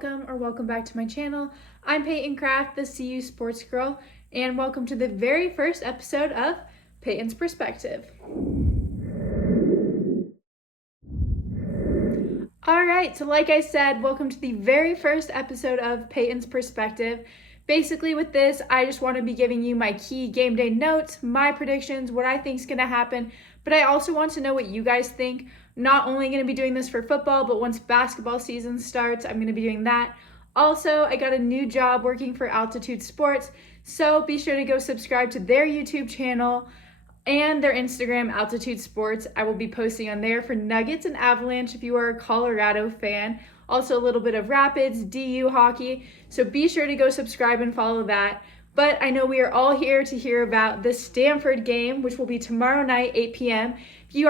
welcome back to my channel. I'm Payton Craft, the CU Sports Girl, and welcome to the very first episode of Payton's Perspective. Alright, so like I said, welcome to the very first episode of Payton's Perspective. Basically with this, I just want to be giving you my key game day notes, my predictions, what I think is going to happen, but I also want to know what you guys think. Not only going to be doing this for football, but once basketball season starts, I'm going to be doing that. Also, I got a new job working for Altitude Sports, so be sure to go subscribe to their YouTube channel and their Instagram, Altitude Sports. I will be posting on there for Nuggets and Avalanche if you are a Colorado fan. Also a little bit of Rapids, DU hockey, so be sure to go subscribe and follow that. But I know we are all here to hear about the Stanford game, which will be tomorrow night, 8 p.m. If you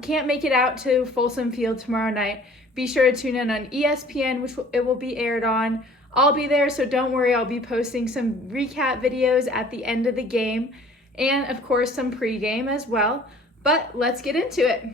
can't make it out to Folsom Field tomorrow night, be sure to tune in on ESPN, which it will be aired on. I'll be there, so don't worry. I'll be posting some recap videos at the end of the game, and of course some pregame as well. But let's get into it.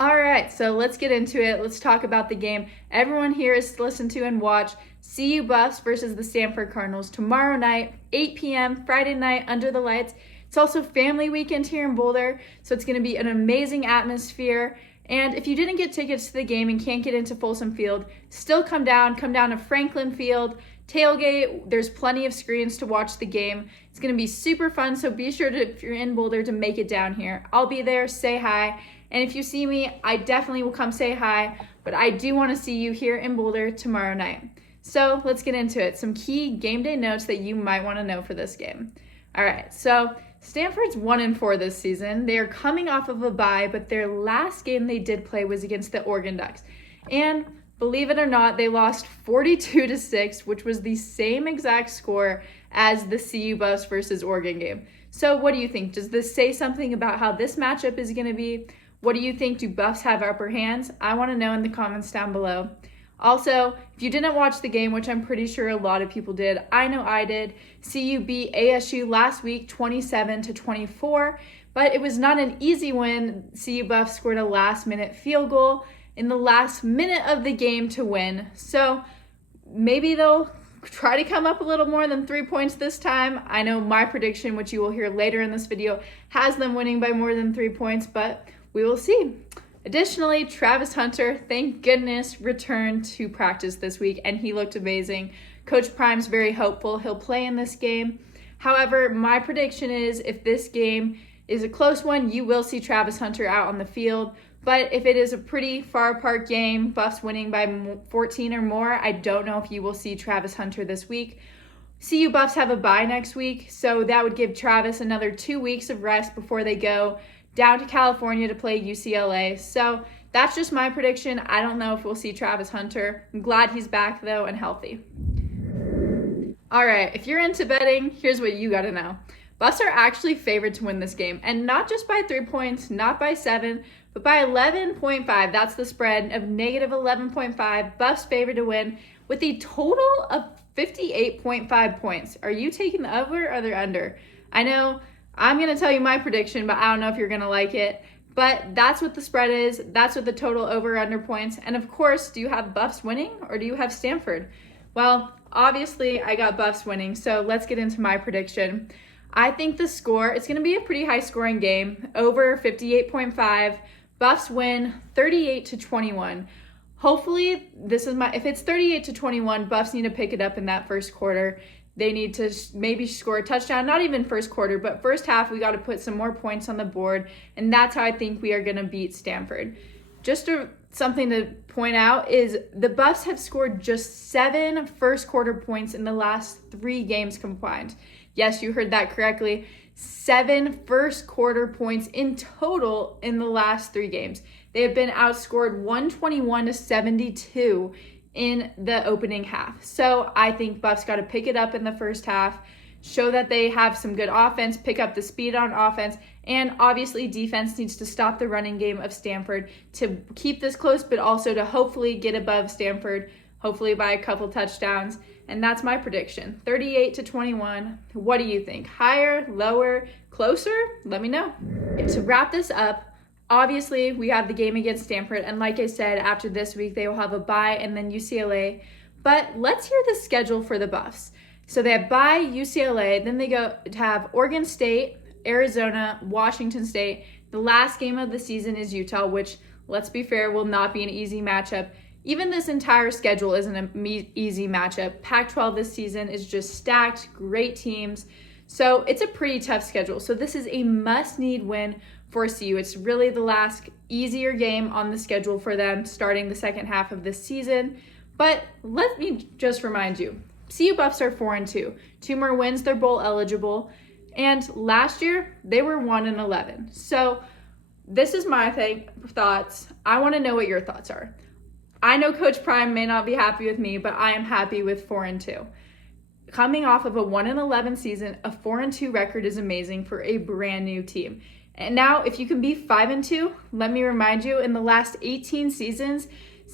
All right, so let's get into it. Let's talk about the game everyone here is to listen to and watch. CU Buffs versus the Stanford Cardinals tomorrow night, 8 p.m., Friday night, under the lights. It's also family weekend here in Boulder, so it's going to be an amazing atmosphere. And if you didn't get tickets to the game and can't get into Folsom Field, still come down to Franklin Field, tailgate. There's plenty of screens to watch the game. It's going to be super fun, so be sure to, if you're in Boulder, to make it down here. I'll be there, say hi. And if you see me, I definitely will come say hi, but I do want to see you here in Boulder tomorrow night. So let's get into it. Some key game day notes that you might want to know for this game. All right, so Stanford's 1-4 this season. They are coming off of a bye, but their last game they did play was against the Oregon Ducks. And believe it or not, they lost 42-6, which was the same exact score as the CU Buffs versus Oregon game. So what do you think? Does this say something about how this matchup is going to be? What do you think? Do Buffs have upper hands? I want to know in the comments down below. Also, if you didn't watch the game, which I'm pretty sure a lot of people did, I know I did, CU beat ASU last week 27-24, but it was not an easy win. CU Buffs scored a last-minute field goal in the last minute of the game to win. So maybe they'll try to come up a little more than 3 points this time. I know my prediction, which you will hear later in this video, has them winning by more than 3 points, but we will see. Additionally, Travis Hunter, thank goodness, returned to practice this week, and he looked amazing. Coach Prime's very hopeful he'll play in this game. However, my prediction is if this game is a close one, you will see Travis Hunter out on the field. But if it is a pretty far apart game, Buffs winning by 14 or more, I don't know if you will see Travis Hunter this week. CU Buffs have a bye next week, so that would give Travis another 2 weeks of rest before they go down to California to play UCLA. So that's just my prediction. I don't know if we'll see Travis Hunter. I'm glad he's back though and healthy. All right, if you're into betting, here's what you got to know. Buffs are actually favored to win this game, and not just by 3 points, not by 7, but by 11.5. That's the spread of negative 11.5. Buffs favored to win with a total of 58.5 points. Are you taking the over or the under? I know I'm going to tell you my prediction, but I don't know if you're going to like it. But that's what the spread is. That's what the total over/under points. And of course, do you have Buffs winning or do you have Stanford? Well, obviously, I got Buffs winning. So let's get into my prediction. I think the score, it's going to be a pretty high scoring game. Over 58.5. Buffs win 38-21. Hopefully, if it's 38-21, Buffs need to pick it up in that first quarter. They need to maybe score a touchdown, not even first quarter, but first half, we got to put some more points on the board, and that's how I think we are going to beat Stanford. Something to point out is the Buffs have scored just 7 first quarter points in the last 3 games combined. Yes, you heard that correctly. 7 first quarter points in total in the last 3 games. They have been outscored 121-72 in the opening half. So I think Buffs got to pick it up in the first half, show that they have some good offense, pick up the speed on offense, and obviously defense needs to stop the running game of Stanford to keep this close, but also to hopefully get above Stanford, hopefully by a couple touchdowns. And that's my prediction, 38-21. What do you think? Higher, lower, closer? Let me know. To wrap this up, Obviously, we have the game against Stanford, and like I said, after this week, they will have a bye and then UCLA. But let's hear the schedule for the Buffs. So they have bye UCLA, then they go to have Oregon State, Arizona, Washington State. The last game of the season is Utah, which, let's be fair, will not be an easy matchup. Even this entire schedule isn't an easy matchup. Pac-12 this season is just stacked, great teams. So it's a pretty tough schedule. So this is a must-need win for CU. It's really the last easier game on the schedule for them starting the second half of this season. But let me just remind you, CU Buffs are 4-2. 2 more wins, they're bowl eligible. And last year, they were 1-11. So this is my thoughts. I want to know what your thoughts are. I know Coach Prime may not be happy with me, but I am happy with 4-2. Coming off of a 1-11 season, a 4-2 record is amazing for a brand new team. And now, if you can be 5-2, let me remind you, in the last 18 seasons,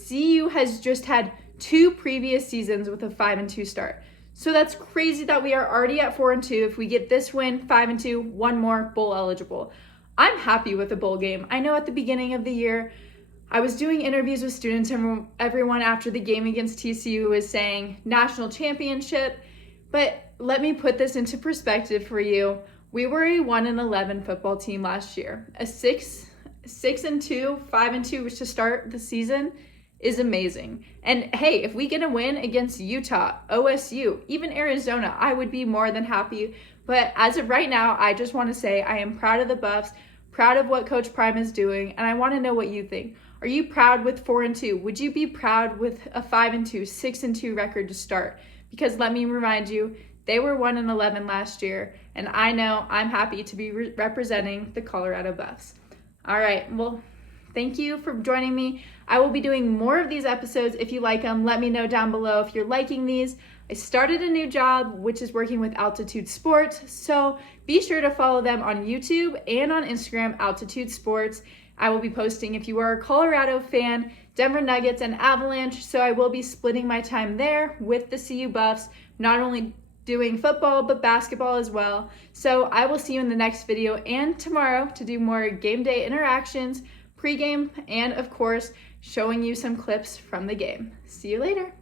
CU has just had 2 previous seasons with a 5-2 start. So that's crazy that we are already at 4-2. If we get this win, 5-2, 1 more, bowl eligible. I'm happy with the bowl game. I know at the beginning of the year, I was doing interviews with students, and everyone after the game against TCU was saying national championship. But let me put this into perspective for you. We were a 1-11 football team last year. A 6-2, 5-2 to start the season is amazing. And hey, if we get a win against Utah, OSU, even Arizona, I would be more than happy. But as of right now, I just want to say I am proud of the Buffs, proud of what Coach Prime is doing, and I want to know what you think. Are you proud with 4-2? Would you be proud with a 5-2, 6-2 record to start? Because let me remind you, they were 1-11 last year, and I know I'm happy to be representing the Colorado Buffs. All right, well, thank you for joining me. I will be doing more of these episodes. If you like them, let me know down below if you're liking these. I started a new job, which is working with Altitude Sports, so be sure to follow them on YouTube and on Instagram, Altitude Sports. I will be posting, if you are a Colorado fan, Denver Nuggets and Avalanche, so I will be splitting my time there with the CU Buffs, not only doing football, but basketball as well. So I will see you in the next video and tomorrow to do more game day interactions, pregame, and of course, showing you some clips from the game. See you later.